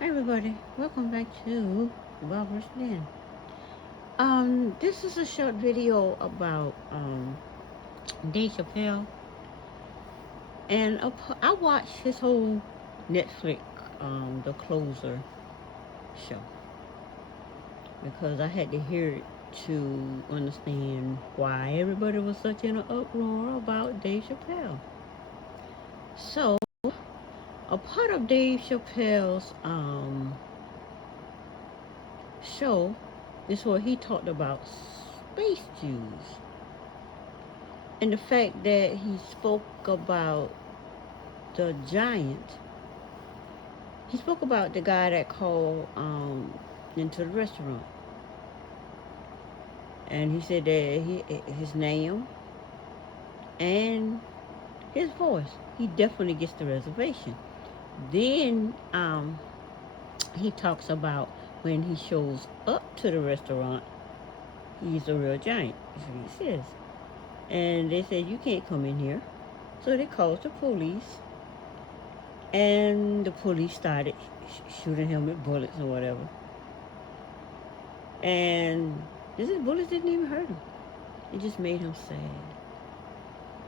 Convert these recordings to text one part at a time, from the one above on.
Hi everybody, welcome back to Barbara's Den. This is a short video about Dave Chapelle, and I watched his whole Netflix The Closer show because I had to hear it to understand why everybody was such in an uproar about Dave Chappelle. So, a part of Dave Chappelle's show is where he talked about space Jews and the fact that he spoke about the giant. He spoke about the guy that called into the restaurant, and he said that his name and his voice, he definitely gets the reservation. Then he talks about when he shows up to the restaurant, he's a real giant. That's what he says. And they said, you can't come in here. So they called the police. And the police started shooting him with bullets or whatever. And this bullets didn't even hurt him. It just made him sad.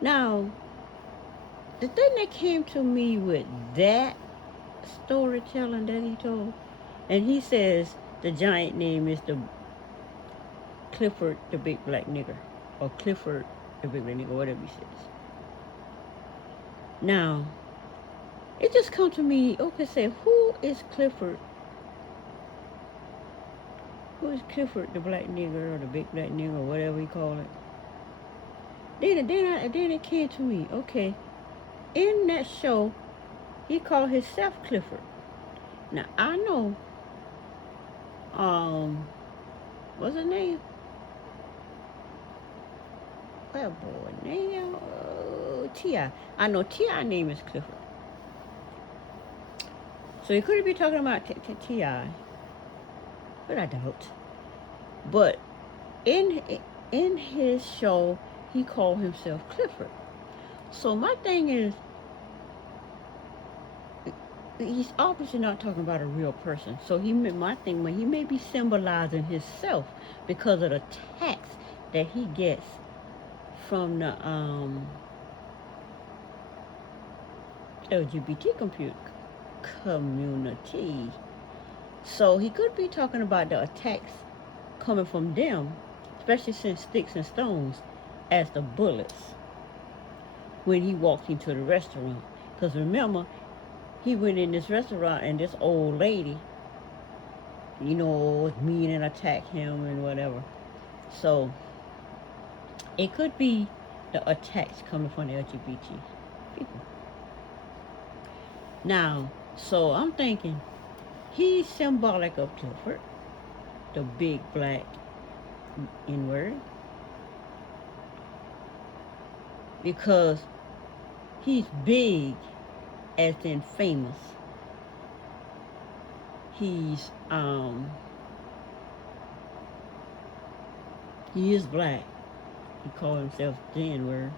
Now, the thing that came to me with that storytelling that he told, and he says the giant name is the Clifford the Big Black Nigger, or Clifford the Big Black Nigger, whatever he says. Now, it just come to me, okay, say, who is Clifford? Who is Clifford the Black Nigger, or the Big Black Nigger, or whatever he call it? Then it came to me, okay, in that show, he called himself Clifford. Now, I know, what's his name? Well, boy, name, T.I. I know T.I. name is Clifford. So he could be talking about T.I., but I doubt. But in his show, he called himself Clifford. So my thing is, he's obviously not talking about a real person. So my thing, when he may be symbolizing himself because of the tax that he gets from the LGBT community. So he could be talking about the attacks coming from them, especially since sticks and stones, as the bullets when he walked into the restaurant. Because remember, he went in this restaurant and this old lady, was mean and attacked him and whatever. So it could be the attacks coming from the LGBT people. Now, so I'm thinking he's symbolic of Clifford, the big black N-word, because he's big as in famous. He's he is black. He called himself the N-word.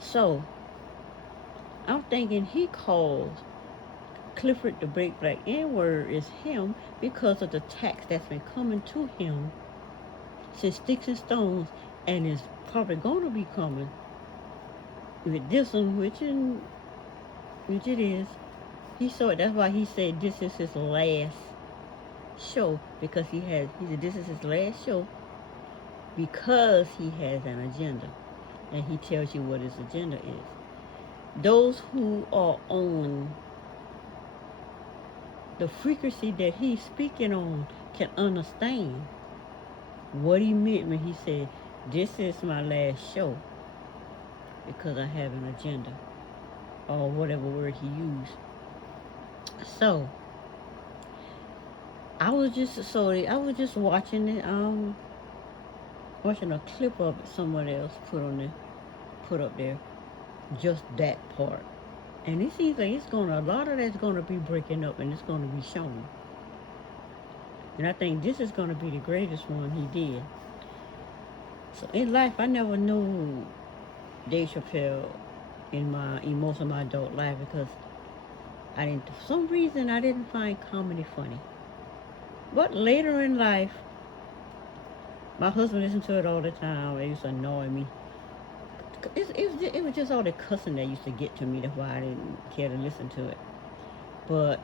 So I'm thinking he calls Clifford the big black N-word is him because of the tax that's been coming to him since sticks and stones, and is probably going to be coming with this one, which it is. He saw it. That's why he said this is his last show, because he said this is his last show because he has an agenda, and he tells you what his agenda is. Those who are on the frequency that he's speaking on can understand what he meant when he said this is my last show because I have an agenda, or whatever word he used. So I was just watching it, watching a clip of it someone else put up there, just that part. And it seems like a lot of that's gonna be breaking up and it's gonna be shown. And I think this is gonna be the greatest one he did. So in life, I never knew Dave Chappelle in most of my adult life because I didn't, for some reason, I didn't find comedy funny. But later in life, my husband listened to it all the time. It used to annoy me. It was just all the cussing that used to get to me. That's why I didn't care to listen to it. But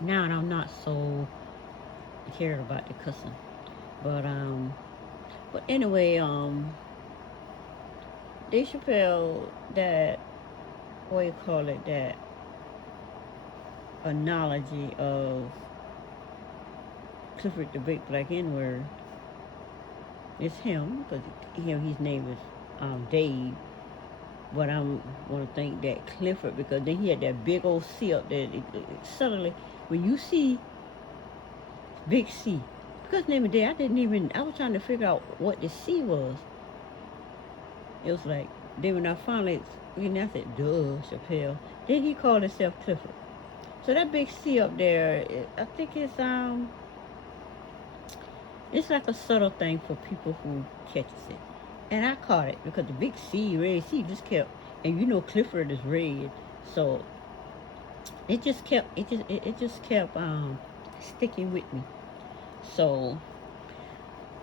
now I'm not so cared about the cussing. But anyway, Dave Chappelle, that, what do you call it, that analogy of Clifford the Big Black N-Word, it's him, because his name is Dave. But I'm want to think that Clifford, because then he had that big old C up there. Suddenly, when you see Big C, because name of day, I was trying to figure out what the C was. It was like, then when I finally, I said, duh, Chapelle. Then he called himself Clifford. So that big C up there, I think it's like a subtle thing for people who catches it. And I caught it because the big C, red C, just kept, and Clifford is red, so it just kept sticking with me. So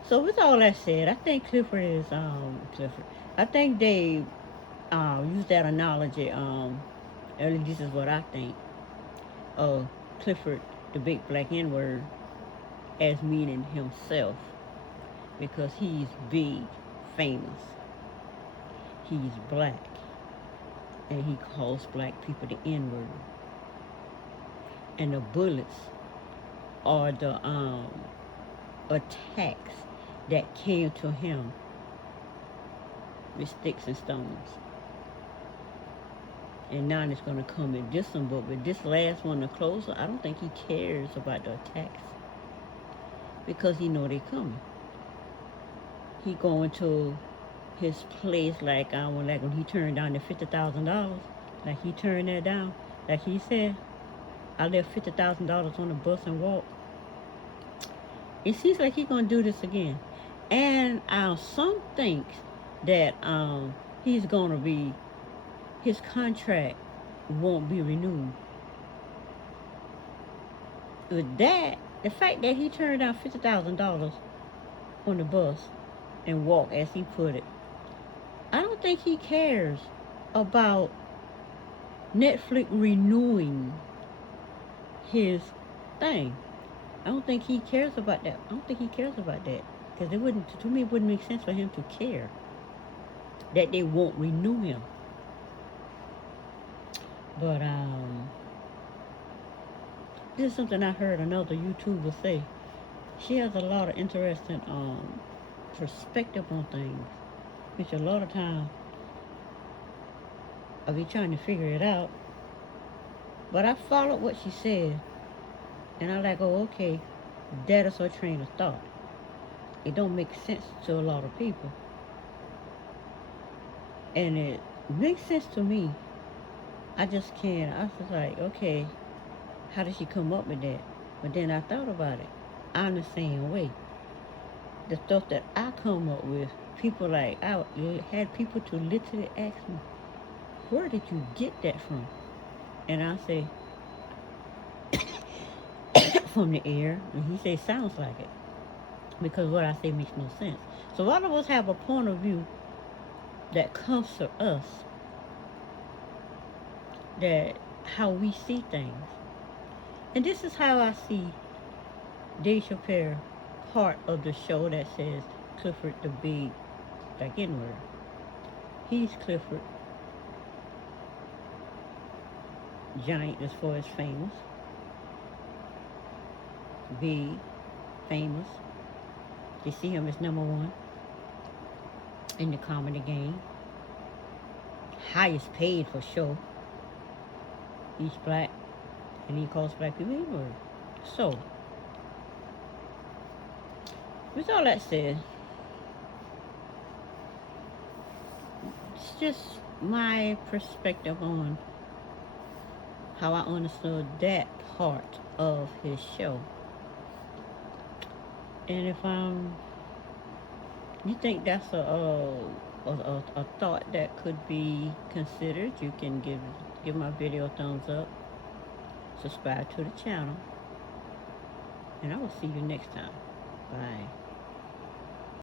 with all that said, I think Clifford is Clifford. I think they use that analogy. At least this is what I think of Clifford, the big black N word, as meaning himself because he's big, famous, he's black, and he calls black people the N word. And the bullets are the attacks that came to him with sticks and stones. And now it's going to come in this one, but with this last one, the closer, I don't think he cares about the attacks because he know they coming. He going to his place like when he turned down the $50,000, like he turned that down, like he said, I left $50,000 on the bus and walked. It seems like he's gonna do this again, and some thinks that he's gonna be his contract won't be renewed. With that, the fact that he turned down $50,000 on the bus and walked, as he put it, I don't think he cares about Netflix renewing his thing. I don't think he cares about that. I don't think he cares about that because to me, it wouldn't make sense for him to care that they won't renew him. But this is something I heard another YouTuber say. She has a lot of interesting perspective on things, which a lot of times I'll be trying to figure it out. But I followed what she said, and I like, oh, okay, that is her train of thought. It don't make sense to a lot of people, and it makes sense to me. I just can't. I was like, okay, how did she come up with that? But then I thought about it. I'm the same way. The stuff that I come up with, people like, I had people to literally ask me, where did you get that from? And I say, from the air. And he say, sounds like it. Because what I say makes no sense. So a lot of us have a point of view that comes to us, that how we see things. And this is how I see Dave Chappelle part of the show that says Clifford the Big Black N-Word. He's Clifford, giant as far as famous, big, famous. They see him as number one in the comedy game. Highest paid for sure. He's black, and he calls black people N-word. So, with all that said, it's just my perspective on how I understood that part of his show. And if you think that's a a thought that could be considered, you can give my video a thumbs up, subscribe to the channel, and I will see you next time. Bye.